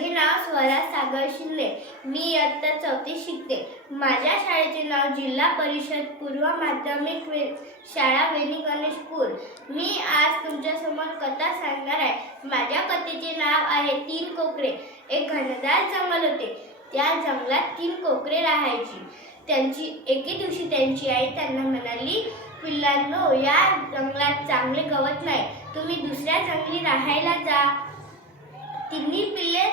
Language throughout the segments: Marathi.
माझे नाव स्वरा सागर शिंदे. मी इयत्ता 4थी शिकते. माझ्या शाळेचे नाव जिल्हा परिषद पूर्व माध्यमिक शाळा वेणी गणेशपूर. मी आज तुमच्यासमोर कथा सांगणार आहे. माझ्या कथेचे नाव आहे 3 कोकरे. एक घनदाट जंगल होते. त्या जंगलात 3 कोकरे राहायची. एके दिवशी त्यांची आई त्यांना म्हणाली, पिल्लांनो, या जंगलात चांगले गवत नाही, तुम्ही दुसऱ्या जंगली राहायला जा. तिन्ही पिल्ले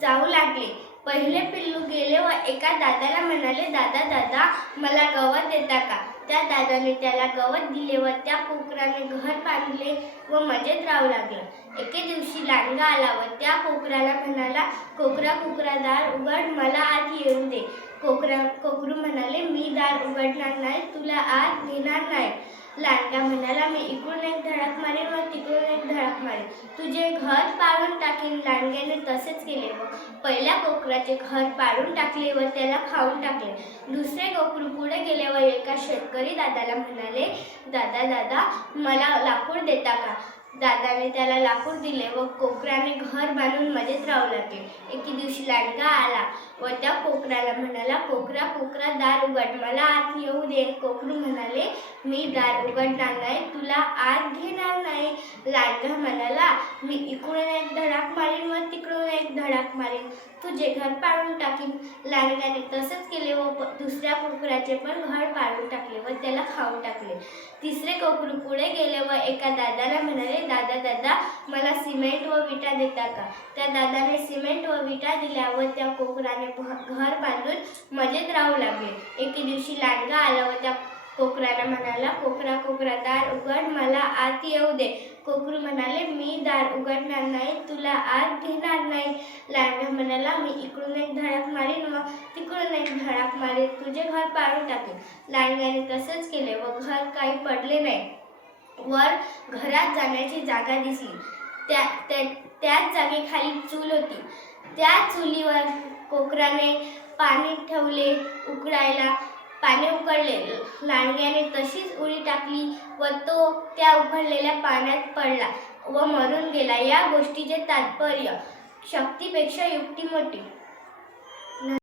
जाऊ लागले. पहिले पिल्लू गेले व एका दादाला म्हणाले, दादा मला गवत देता का? त्या दादाने त्याला गवत दिले व त्या कोकराने घर बांधले व मजेत राहू लागला. एके दिवशी लांडगा आला व त्या कोकराला म्हणाला, कोकरा दार उघड, मला आत येऊ दे. कोकरू म्हणाले, मी दार उघडणार नाही, तुला आत घेणार नाही. लांडगा म्हणाला, मी इकडून एक धडक मारेन व तिकडून एक धडक मारेन, तुझे घर पाडून टाकेन. लांडग्याने तसेच केले व पहिल्या कोकराचे घर पाडून टाकले व त्याला खाऊन टाकले. दुसरे कोकरू पुढे गेले व एका शेतकरी दादाला म्हणाले, दादा मला लाकूड देता का? दादाने त्याला लाकूड दिले व कोकराने घर बांधून मजेत राहू लागले. एके दिवशी लांडगा आला व त्या कोकराला म्हणाला, कोकरा दार उघड, मला आत येऊ दे. कोकरू म्हणाले, मी दार उघडणार नाही, तुला आत घेणार नाही. लांडगा म्हणाला, मी इकडून एक धडाक मारीन व तिकडून एक धडाक मारीन, तुझे घर पाडून टाकीन. लांडग्याने तसेच केले व दुसऱ्या कोकराचे पण घर पाडून टाकले व त्याला खाऊन टाकले. तिसरे कोकरू पुढे गेले व एका दादाला म्हणाले, दादा मला सिमेंट व विटा देता का? त्या दादाने सिमेंट व विटा दिल्या व त्या कोकराने घर बांधून मजेत राहू लागले. एके दिवशी लांडगा आला व त्या कोकराला म्हणाला, कोकरा दार उघड, मला आत येऊ दे. कोकरू म्हणाले, मी दार उघडणार नाही, तुला आत घेणार नाही. लांडगा म्हणाला, मी इकडून एक धडक मारीन व तिकडून एक धडक मारीन, तुझे घर पाडून टाकेन. लांडग्याने तसेच केले व घर काही पडले नाही. वर घरात जाण्याची जागा दिसली. त्याच जागेखाली चूल होती. त्या चुलीवर कोकराने पाणी ठेवले उकळायला. पाणी उकळले. लांडग्याने तशीच उडी टाकली व तो त्या उकळलेल्या पाण्यात पडला व मरून गेला. या गोष्टीचे तात्पर्य, शक्तीपेक्षा युक्ती मोठी.